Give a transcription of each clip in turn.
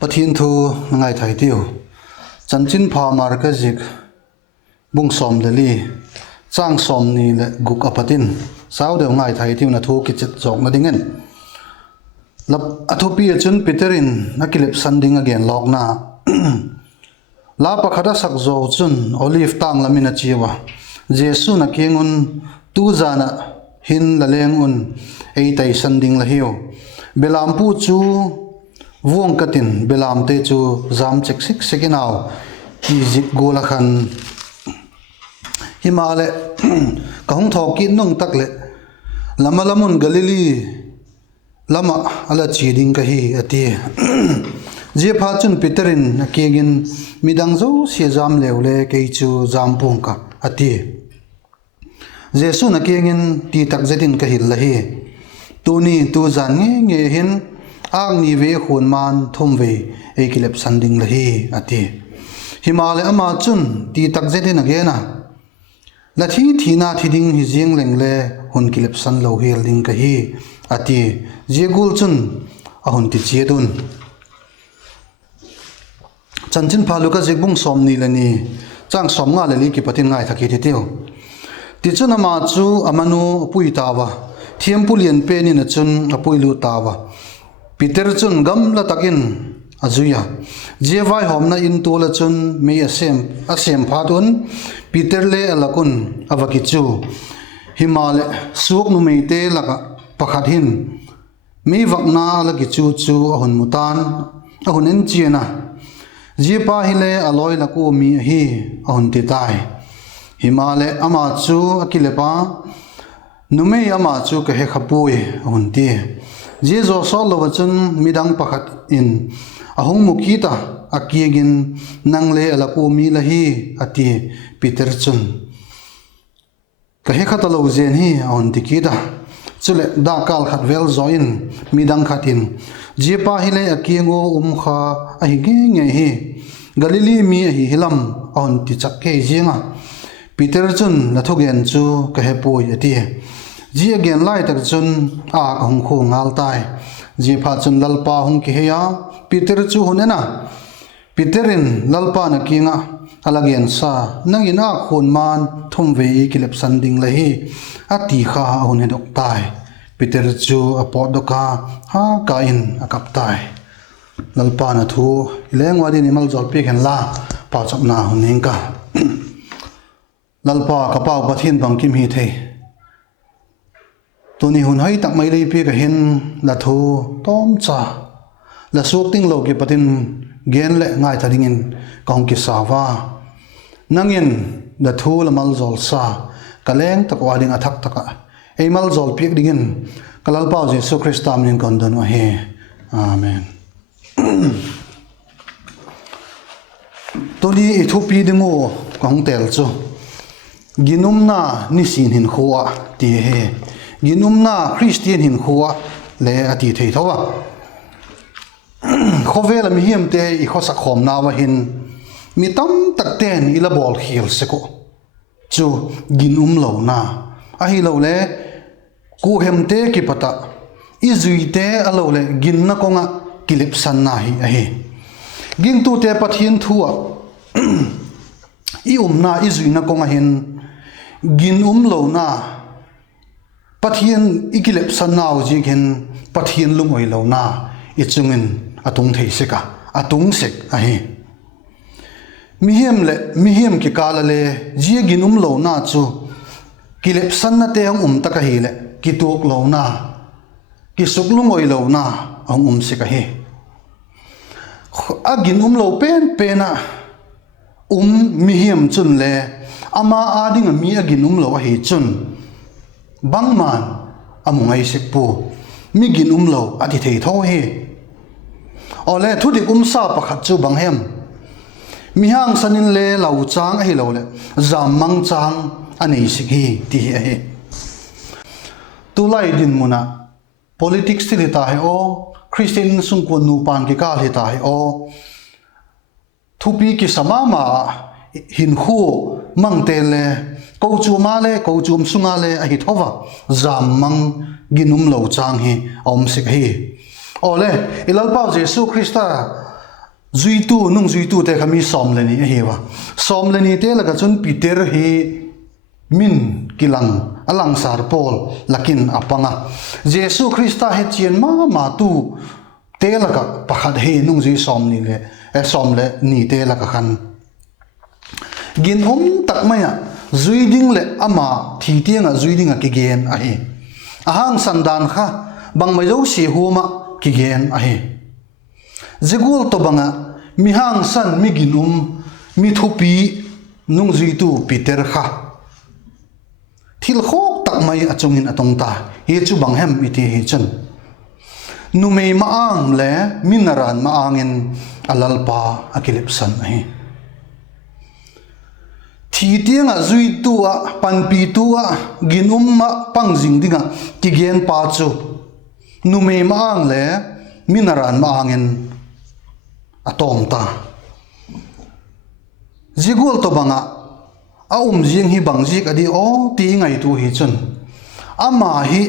Pathian thu ngai thai tiu chanchin pha mar ka zik bung som le li chang som ni le guk apatin sau de ngai thai tiu na thu ki chet jok na dingin lap athupi chun peterin nakilep sanding again lok na la pakhada sak zo chun olive tang lamina chiwa jesu na kingun tu zana hin laleng un ei tai sanding la hiu belampu chu vuông katin belam te chu zam chek sik sekinaw ki zit gola khan himale kahung thok ki nong takle lama lamun galili lama ala chiding ka hi ati je pha chun peterin kegin midang zo se jam lewle ke chu jam pung ka ati jesu na kegin ti takzetin ka hil la hi tuni tu zan nge hin ang ni ve khun man thum ve e kilep sanding la hi ati himale ama chun ti takzetin agena la thi thina thiding hi jing lengle hun kilep san lo hel ding ka hi ati jegul chun ahun ti chiedun chanchin pha Luka jegbung som ni lani chang som nga le li ki patin ngai thaki ti tiu ti chuna ma chu amanu pui tawa thiam pulian pe ni na chun apui lu tawa Peter chun gam la takin azuya jewai homna in tola chun me asem phatun Peter le alakun avakichu himale suok nu meite laka pakhat hin me wakna laki chu chu ahun mutan ahun en chiena jipa hile aloi laku mi hi ahun ti tai himale ama chu akilepa nume ama chu ka he khapui ahun ti jezo solo wachun midang pakhat in ahung mukita akiegin nangle alaku mi lahi ati Peter chun ka he khatalo zen hi on tikida chule da kal khat vel zoin midang khatin jepa hile akiengo kha ahi ge nge hi galili mi hi hilam on ti chakke jinga Peter chun lathogen chu ka he poi ati ji again lai tak chun a hong kho ngal tai ji pha chun lalpa hong ki heya Peter chu hunena Peterin lalpa na kinga alagen sa nangina khon man thum ve kilep sanding lahi ati kha hun dok tai Peter chu apot doka ha ka in akap tai lalpa na thu lengwadi ni maljawl pe khen la pa chap na huning ka lalpa ka pau pathian bangkim hi thei tuni hun hai tak mai lei pe ka hen la thu tom cha la suak ting lo ki patin gen le ngai thadingin kong ki sawa nangin da thu la maljawl sa kaleng tak wading athak taka ei maljawl piak dingin kalal pau jesu christam nin kon don wa he amen tuni thupi dingo kong tel chu Ginumna Nisin Hinkhua ti he Ginumna Christian Hinkhua le ati thei thawa khovel mi hiam te I khosak khom nawa hin mi tam tak ten ila bol khil seko chu ginum lo na a hi lo le ku hem te ki pata I zui te alo le ginna konga kilip san na hi a hi Gingtute Pathian thua I na I zui na konga hin gin lo na Pathian ikilep sanaw jigen Pathian lumoi lo na ichungin atung thei seka atung sek ahi mihem ki kala le jiegin lo na chu kilep sanna te ang taka hi le kituk lo na kisuk lumoi lo na ang seka hi agin lo pen pena mihem chun le ama ading mi agin lo hi chun bangman amungai sekpu migin lo ati thei tho he ole thudik sa pakhat chu banghem mihang sanin le lau chang hi lo le zam mang chang anei sik hi ti he tulai din muna politics ti ta he o christian sung ko nu pan ki ka he ta he o thupi ki samama hin khu mang te le câu chu ma le câu chum sunga le a hi thowa zam mang ginum lo chang hi om sik hi ole ilalpa jesu christa zui tu te kami som le ni hewa som le ni te la ka chun Peter hi min kilang alang sar pol lakin apanga Jesu Christa he chian ma tu te la ka pakhat he nung ji som ni le som le ni te la ka khan gin tak maya zui ding le ama thi tianga zui dinga ki gen a hi ahang sandan kha bang mai zo si huma ki gen a hi zigul to banga mi hang san mi ginum mi thupi nung zui tu Peter kha thil khok tak mai achungin atong ta hi chu bang hem iti hi chen numei maang le minaran maangin alalpa akilipsan hi thi tianga zui tua panpi tua ginumma pangjing dinga tigen pa chu numei maang le minaran maangin atom ta zigul to banga jing hi bangjik adi o ti ngai tu hi chun ama hi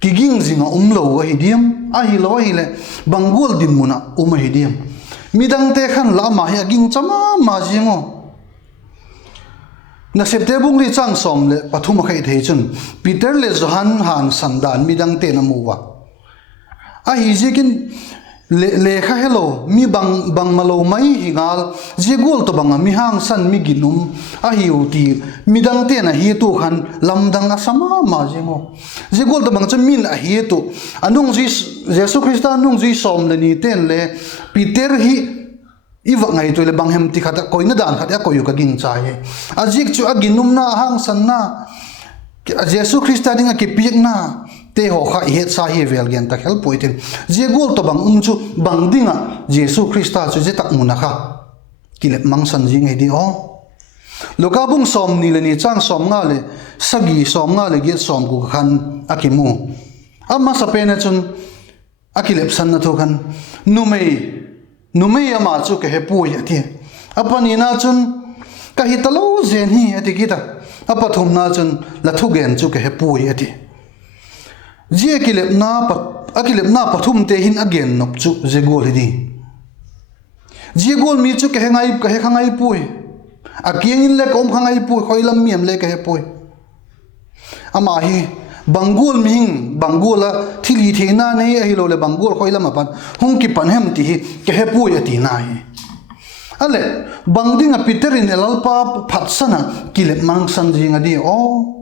kiging zinga lo hi diam a hi lo hi le bangul din muna hi diam midang te khan la ma hi aging chama ma jingo na septe bung ri chang som le pathuma khai thei chun Peter le Johan han sandan midang te na muwa a hi jikin le kha hello mi bang malo mai hingal jegol to banga mi hang san mi ginum a hi uti midang te na hi tu khan lamdang asama ma jengo jegol to bang chamin a hi tu anung ji Jesu Christa nung ji som le ni ten le Peter hi iwa ngai to le bang hem ti khata koina dan khata ko yu ka ging chae ajik chu aginum na hang san na Jesu Christa dinga ki piak na te ho kha het sa hi vel gen tak help poitin je gol to bang chu bang dinga Jesu Christa chu je tak muna kha kilep mang san jing he di o Luka bung som ni le ni chang som nga le sagi som nga le get som ku khan akimu amma sa pena chun akilep san na to khan numei ama chu ke he pui ati apani na chun ka hi talo zen hi ati kita apathum na chun lathu gen chu ke he pui ati je akilep na pathum te hin again nop chu zegol hi je gol mi chu ke he khangai pui akieng in le kom khangai pui khoilam miam le ke he pui ama hi bangul ming bangula thili theina nei a hi lo le bangul khoilam apan hung ki panhem ti hi ke he pui ati nai ale bangding a Peter in lalpa phatsana kilep mang san jinga di o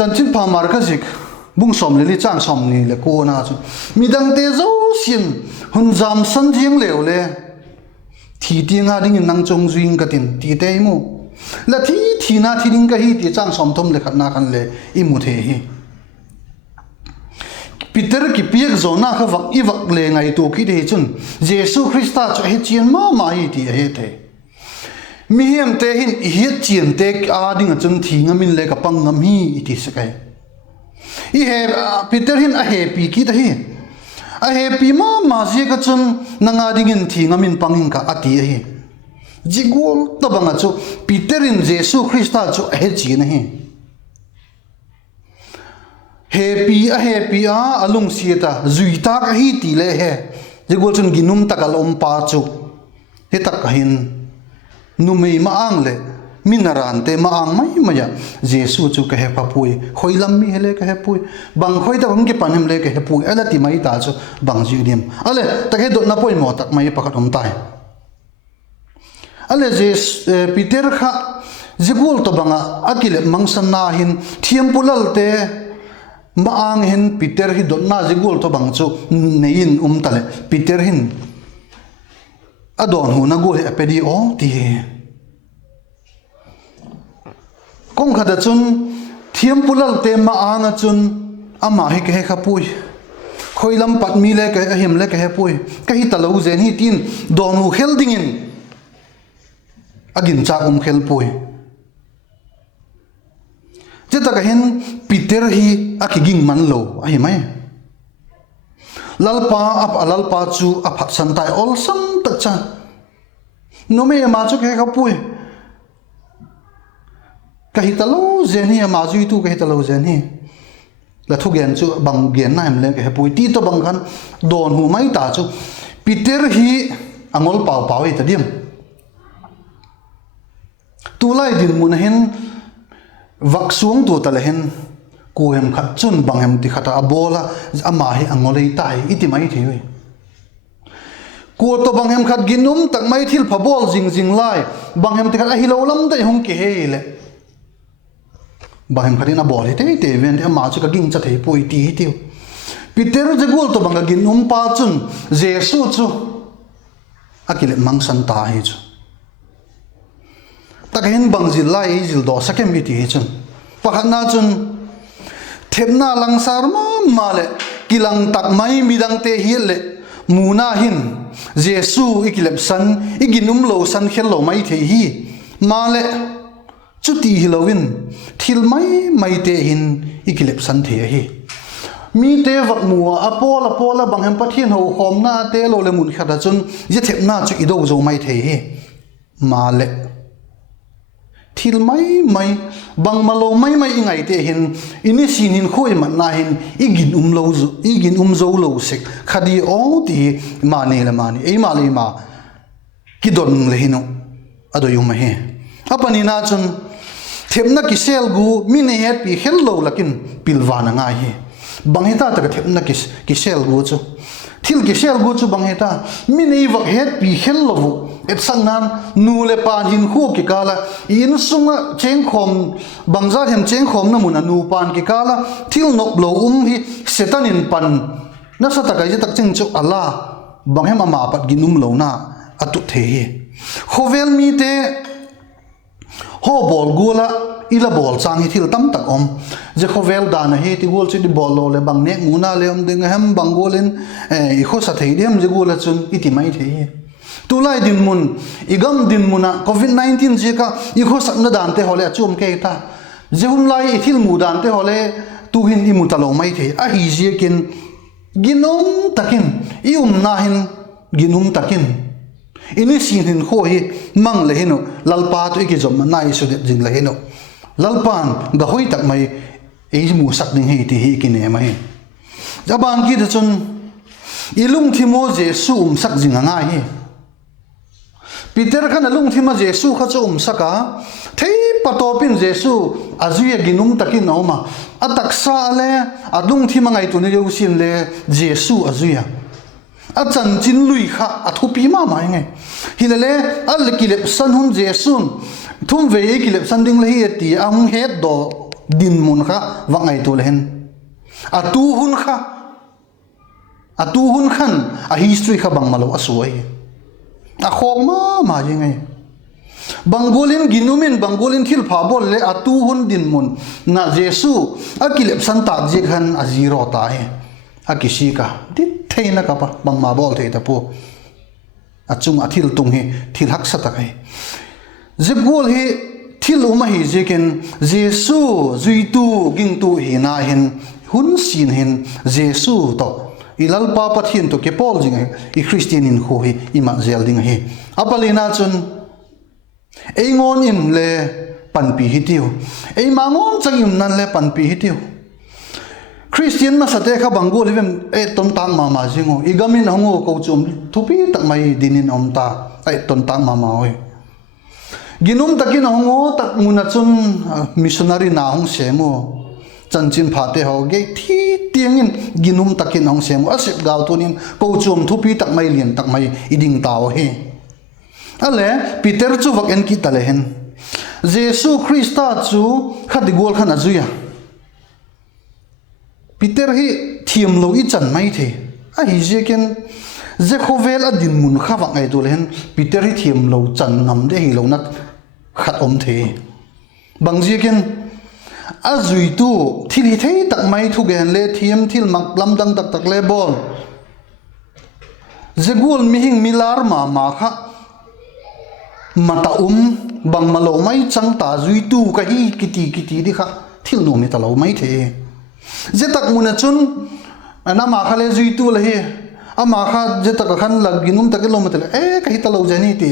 chanchin pha mar ka zik bung som le li chang som ni le ko na chu midang te zo sin hun jam san jing leo le thi tinga ding nang chong zwing ka tin ti te mu la thi na thi ding ka hi ti chang som thom le khat na kan le i mu the hi Peter ki piak zona kha vak i vak le ngai tu ki de chun Jesu Christa chu he chian ma hi ti he the mi hem te hin hi chian te a ding chun thi ngamin le ka pang ngam hi ti se kai I he Peter hin a happy ki ta hi a happy ma je ka chun nanga dingin thi ngamin pangin ka ati hi jigol ta banga chu Peter in Jesu Christa chu he chi na hi happy a alung sieta zuita ka hi ti le he jigol chun ginum takal pa chu he tak hin numei maang le minaran te maang mai maya Jesu chu ka he papui khoilam mi hele ka he pui bang khoi ta bang ke panem le ka he pui ala ti mai ta chu bang ji dim ale ta he dot na poi mo tak mai pakhat tai ale Peter kha jigol to banga akile mangsan na hin thiam pulal te maang hin Peter hi dot na jigol to bang chu nein tale Peter hin adon hu na go he apedi o ti kong khada chun thiam pulal te ma anga chun ama hi ke khapui khoilam patmi le ke ahim le ke hepui ka hi talo zen hi tin don hu helding in agin cha khel pui jeta ka hin Peter hi akiging man lo ahi mai lalpa chu aphat santai ol sam ta cha no me ma chu ke khapui kahitalo zen hi ma zui tu kahitalo zen hi la thu gen chu bang gen na hem le ke pui ti to bang khan don hu mai ta chu Peter hi angol pau pau hi ta dim tu lai din mun hen vak suang tu ta le hen ku hem khat chun bang hem ti khata abola ama hi angolei tai iti mai thei ku to bang hem khat ginum tak mai thil phabol jing lai bang hem ti khat a hi lo lam dai hong ki he le bang hem khatin a bol hi te ven te ama chu ka ging cha thei pui ti hi tiu Peter je gol to bang ginum pa chun jesu chu akile mang san ta hi chu tak hen bang Zillai zil do sakem bi ti hi chun pakhat na chun thepna langsar ma le kilang tak mai midang te hi le muna hin jesu ikilep san iginum lo san khel lo mai the hi ma le chuti hi lovin thil mai te hin ikilep san the hi mi te vak muwa apola bang hem Pathian ho khom na te lo le mun khada chun je thepna chu ido zo mai the hi ma le thil mai bang malo mai ingai te hin ini sin hin khoi man na hin igin zo lo sek khadi o ti ma ne la mani ei ma le ma ki don le hino ado yum he apani na chun thepna ki sel gu mi ne het pi hello lakin pilwana nga hi bang heta ta thepna ki sel gu chu thil ki sel gu chu bang heta mi nei vak het pi hello et sangan nu le pan hin khu ki kala in sunga cheng khom bangza hem cheng khom na mun nu pan ki kala thil nok lo hi setanin pan na sa ta kai tak cheng chu ala bang hem ama pat ginum lo na atu the khovel mi te ho bol gula ila bol chang hi thil tam tak om je khovel dan he ti gol chi di bol lo le bang ne nguna le om ding hem bang golin i kho sa thei dem je gula chun iti mai the tulai din mun igam din muna covid-19 je ka i kho sak na dan te hole achum ke ta jehun lai i thil mu dan te hole tu hin i mutalo mai the a hi je kin ginum takin i na hin ginum takin ini sin hin kho hi mang le hino lalpa to ki jom na i su de jing le hino Lalpa'n ga hoi tak mai ei mu sak ding he ti hi ki ne mai jabang ki de chun ilung thimo jesu sak jinga nga hi Peter khan alung thima jesu kha chu saka thei patopin jesu azuya ginum takin oma ataksa le adung thima ngai tu ne yo sin le jesu azuya a chan chin lui kha a thupi ma mai nge hilale al kilep san hun jesu thum ve kilep san ding le hi ti ang het do din mun kha wangai tu len atu hun khan a history kha bang malo asoi a khom ma je ngai bangolin ginumin bangolin thil pha bol le atu hun din mun na jesu a kilep san tak je khan a zero ta he a kisi ka ti theina ka pa bang ma bol the ta po achung athil tung he thil hak sa ta kai Zebul hi thil uma hi jiken Jesu zuitu gingtu hi na hin hun sin hin Jesu to ilalpa Pathian to ke pol jing i Christian in khu hi ima zel ding hi apalina chun eingon in le panpi hi tiu ei mangon changim nan le panpi hi tiu Christian ma sate kha bangol him e ton tang ma jingo igamin hango ko chum thupi tak mai dinin omta ai ton tang ma hoi ginum takin hongo tak muna chun missionary na hong semo chanchin phate ho ge thi tiangin ginum takin hong semo asip gaw tunin ko chum thupi tak mai lian tak mai iding taw he ale Peter chu vak en ki talehen Jesu Christa chu khadigol khan azuya Peter hi thiam lo I chan mai the a hi je ken je khovel adin mun khawa ngai dolen Peter hi thiam lo chan ngam de hi lo nat khat om the bangji ken azui tu thili thei tak mai thu gen le thiam thil mak lam dang tak le bol zegul mihing milar ma kha mata bang malo mai chang ta zui tu ka hi kiti di kha thil no mi ta lo mai the je tak muna chun ana ma kha le zui tu le hi ama kha je tak khan laginum tak lo matel e ka hi ta lo jani ti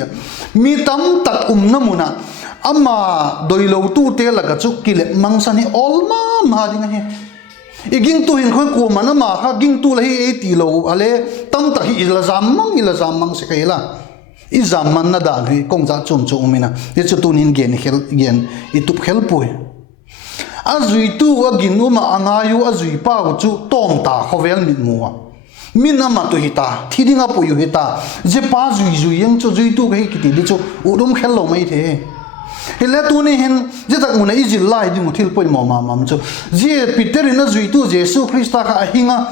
mi tam tak namuna ama doilo tu te laga chu kile mangsani olma ma ding he Gingtute Hinkhua ko manama kha Gingtute la hi ti lo ale tam ta hi ila zamang se kaila I zaman na dan hi kong za chum chu umina ye chu tunin gen I tup khel pui azui tu a ginuma angayu azui pa chu tom ta khovel mit muwa min ama tu hita thidinga pu yu hita je pa zui yang chu zui tu kai kiti di chu udum khel lo mai the hele tu ni hen je tak mun I Zillai di muthil poi mam chu je Peter in zui tu Jesu Christa kha hinga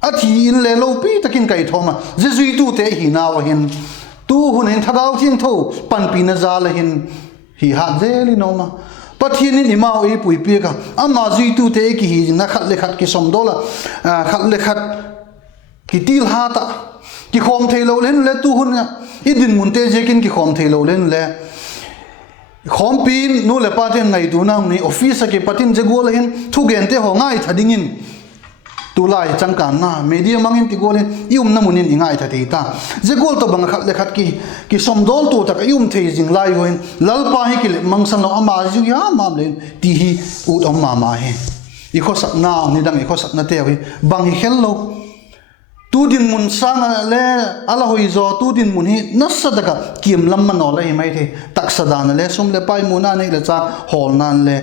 athi in le lo pi takin kai thoma je zui tu te hi na wa hen tu hun hen thagau thing tho pan pi na za la hen hi ha zeli no ma Pathian ni mau I pui pi ka ama zui tu te ki hi na khat le khat ki som dola khat le khat ki til ha ta ki khom thei lo len le tu hun I din mun te je kin ki khom thei lo len le khom pin nu le Pathian ngai tu na ni office ke patin je gol hin thu gen te ho ngai thadingin tu lai changkan na media mangin ti golen yum na munin ingai thati ta je gol to bang khat le khat ki som dol tu tak yum thei jing lai hoin lalpa hi ki mangsan lo ama ju ya mam len ti hi u dom mama he I kho sak na ni dang I kho sak na te hi bang hi hello tu din mun sang le ala hoi zo tu din mun hi nasadaka kim lam mano la hi mai the taksadana le sum le pai muna nei le cha hol nan le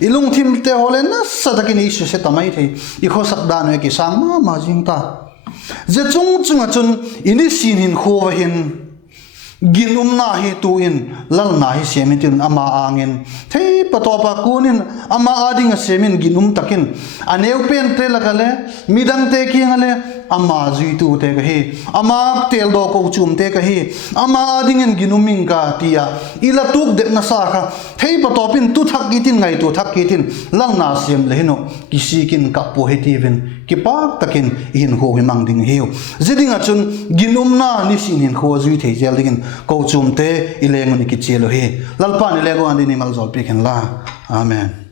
ilung thim te hole nasadaki ni su se tamai the I kho sak dan we ki sang ma jing ta je chung chun ini sin hin kho hin Ginumna hi tu in lal na hi semitin ama angin thei patopa kunin ama ading semin ginum takin aneu pen te lakale midang te ki ngale ama zui tu te ka hi ama tel do ko chum te ka hi ama ading in ginuming ka tia ila tuk de na sa kha thei patopin tu thak gitin ngai tu thak gitin lal na sem le hino kisikin ka po hetivin kipak takin in ho hi mangding hiu zidinga chun Ginumna Nisin Hinkhua zui thei jel dingin ko chum te ileng ni ki chelo hi Lalpa'n ilego andi ni maljawl piak la amen.